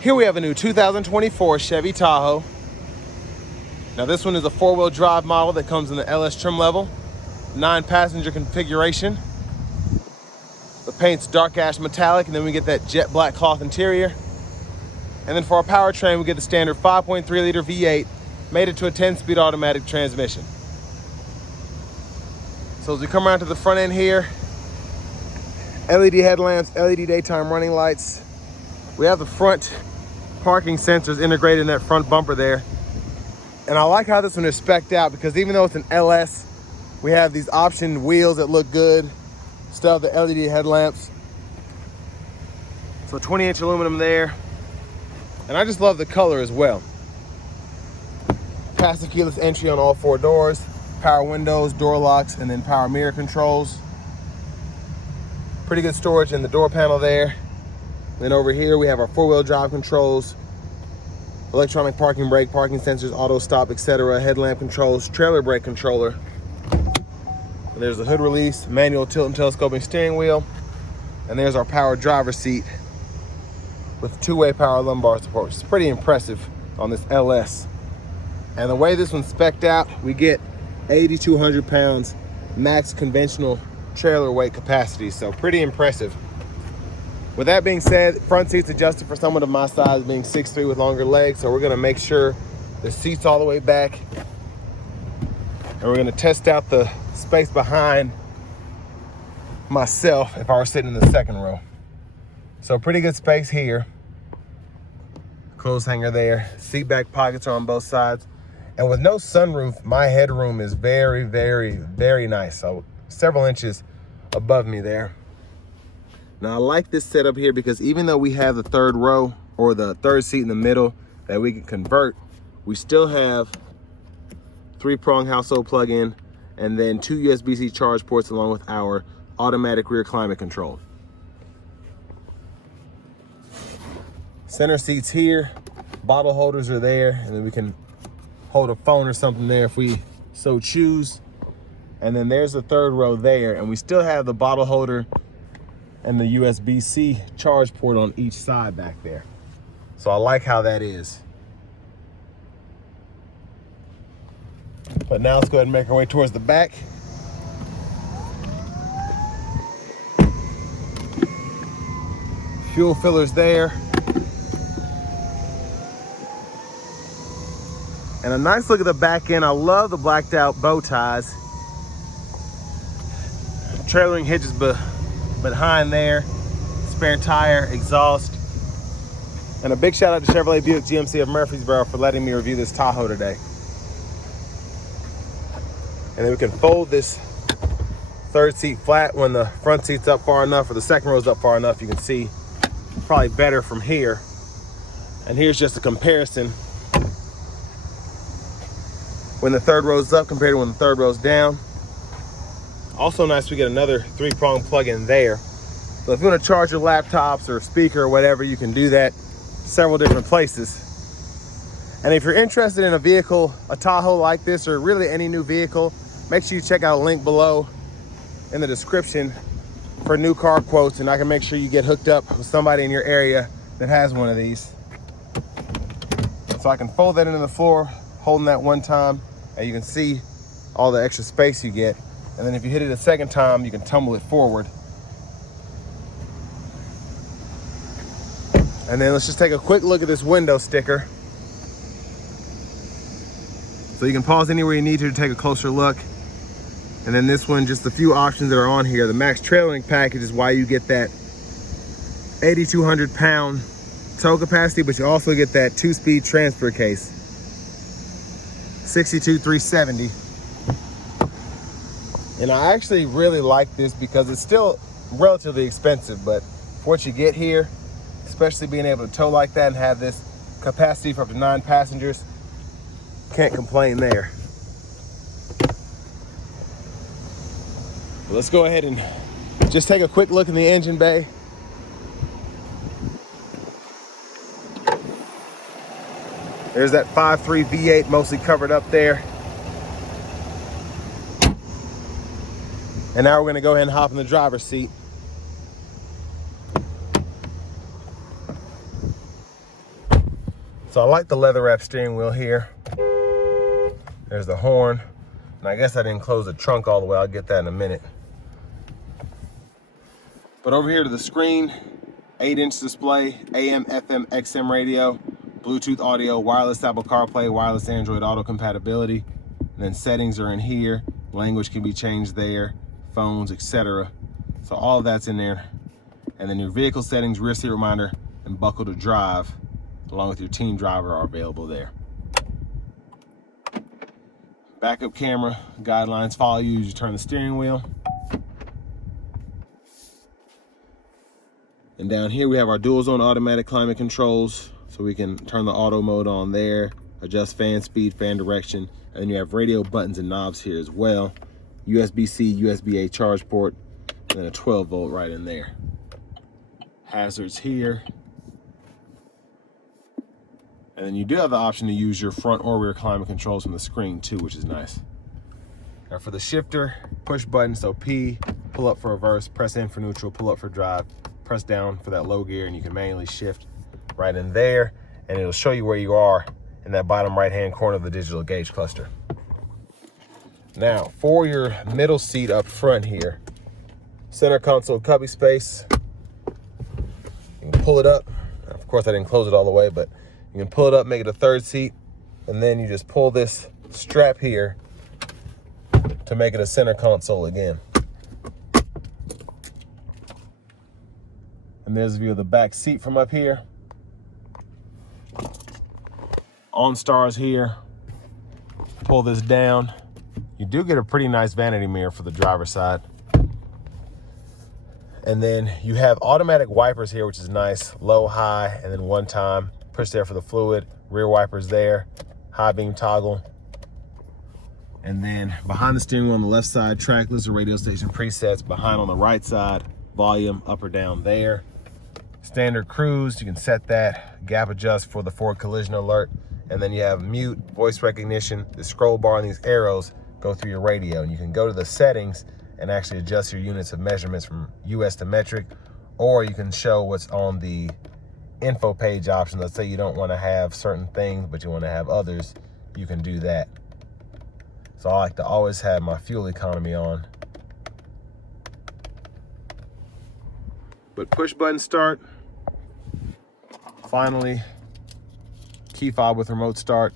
Here we have a new 2024 Chevy Tahoe. Now this one is a 4-wheel drive model that comes in the LS trim level, 9-passenger configuration. The paint's dark ash metallic, and then we get that jet black cloth interior. And then for our powertrain, we get the standard 5.3 liter V8, made it to a 10-speed automatic transmission. So as we come around to the front end here, LED headlamps, LED daytime running lights. We have the front parking sensors integrated in that front bumper there. And I like how this one is spec'd out, because even though it's an LS, we have these option wheels that look good. Still have the LED headlamps. So 20-inch aluminum there. And I just love the color as well. Passive keyless entry on all 4 doors, power windows, door locks, and then power mirror controls. Pretty good storage in the door panel there. Then over here we have our 4-wheel drive controls, electronic parking brake, parking sensors, auto stop, etc., headlamp controls, trailer brake controller. And there's the hood release, manual tilt and telescoping steering wheel. And there's our power driver's seat with 2-way power lumbar support, which is pretty impressive on this LS. And the way this one's spec'd out, we get 8,200 pounds max conventional trailer weight capacity, so pretty impressive. With that being said, front seats adjusted for someone of my size, being 6'3" with longer legs, so we're gonna make sure the seat's all the way back, and we're gonna test out the space behind myself if I were sitting in the second row. So pretty good space here. Clothes hanger there. Seat back pockets are on both sides. And with no sunroof, my headroom is very, very, very nice. So several inches above me there. Now I like this setup here because even though we have the third row or the third seat in the middle that we can convert, we still have 3-prong household plug-in and then 2 USB-C charge ports along with our automatic rear climate control. Center seats here, bottle holders are there, and then we can hold a phone or something there if we so choose. And then there's the third row there, and we still have the bottle holder and the USB-C charge port on each side back there. So I like how that is. But now let's go ahead and make our way towards the back. Fuel fillers there. And a nice look at the back end. I love the blacked out bow ties. Trailering hitches behind there. Spare tire, exhaust. And a big shout out to Chevrolet Buick GMC of Murfreesboro for letting me review this Tahoe today. And then we can fold this third seat flat when the front seat's up far enough or the second row's up far enough. You can see probably better from here. And here's just a comparison when the third row's up compared to when the third row's down. Also nice, we get another 3-prong plug-in there. So if you want to charge your laptops or speaker or whatever, you can do that several different places. And if you're interested in a vehicle, a Tahoe like this, or really any new vehicle, make sure you check out a link below in the description for new car quotes, and I can make sure you get hooked up with somebody in your area that has one of these. So I can fold that into the floor, holding that one time, and you can see all the extra space you get. And then if you hit it a second time, you can tumble it forward. And then let's just take a quick look at this window sticker. So you can pause anywhere you need to take a closer look. And then this one, just a few options that are on here. The max trailering package is why you get that 8,200 pound tow capacity, but you also get that 2-speed transfer case. 62,370. And I actually really like this because it's still relatively expensive, but for what you get here, especially being able to tow like that and have this capacity for up to 9 passengers, can't complain there. But let's go ahead and just take a quick look in the engine bay. There's that 5.3 V8 mostly covered up there. And now we're gonna go ahead and hop in the driver's seat. So I like the leather wrap steering wheel here. There's the horn. And I guess I didn't close the trunk all the way. I'll get that in a minute. But over here to the screen, 8-inch display, AM, FM, XM radio, Bluetooth audio, wireless Apple CarPlay, wireless Android Auto compatibility. And then settings are in here. Language can be changed there, phones, etc. So all of that's in there. And then your vehicle settings, rear seat reminder, and buckle to drive, along with your team driver, are available there. Backup camera, guidelines follow you as you turn the steering wheel. And down here we have our dual zone automatic climate controls, so we can turn the auto mode on there, adjust fan speed, fan direction, and then you have radio buttons and knobs here as well. USB-C, USB-A charge port, and then a 12 volt right in there. Hazards here. And then you do have the option to use your front or rear climate controls from the screen too, which is nice. Now for the shifter, push button, so P, pull up for reverse, press in for neutral, pull up for drive, press down for that low gear, and you can manually shift right in there, and it'll show you where you are in that bottom right-hand corner of the digital gauge cluster. Now, for your middle seat up front here, center console cubby space, you can pull it up. Of course, I didn't close it all the way, but you can pull it up, make it a third seat, and then you just pull this strap here to make it a center console again. And there's a view of the back seat from up here. OnStar's here. Pull this down. You do get a pretty nice vanity mirror for the driver's side. And then you have automatic wipers here, which is nice. Low, high, and then one time. Push there for the fluid. Rear wipers there. High beam toggle. And then behind the steering wheel on the left side, track list or radio station presets. Behind on the right side, volume up or down there. Standard cruise, you can set that. Gap adjust for the forward collision alert. And then you have mute, voice recognition. The scroll bar and these arrows go through your radio. And you can go to the settings and actually adjust your units of measurements from US to metric, or you can show what's on the info page option. Let's say you don't want to have certain things, but you want to have others, you can do that. So I like to always have my fuel economy on. But push button start. Finally, key fob with remote start.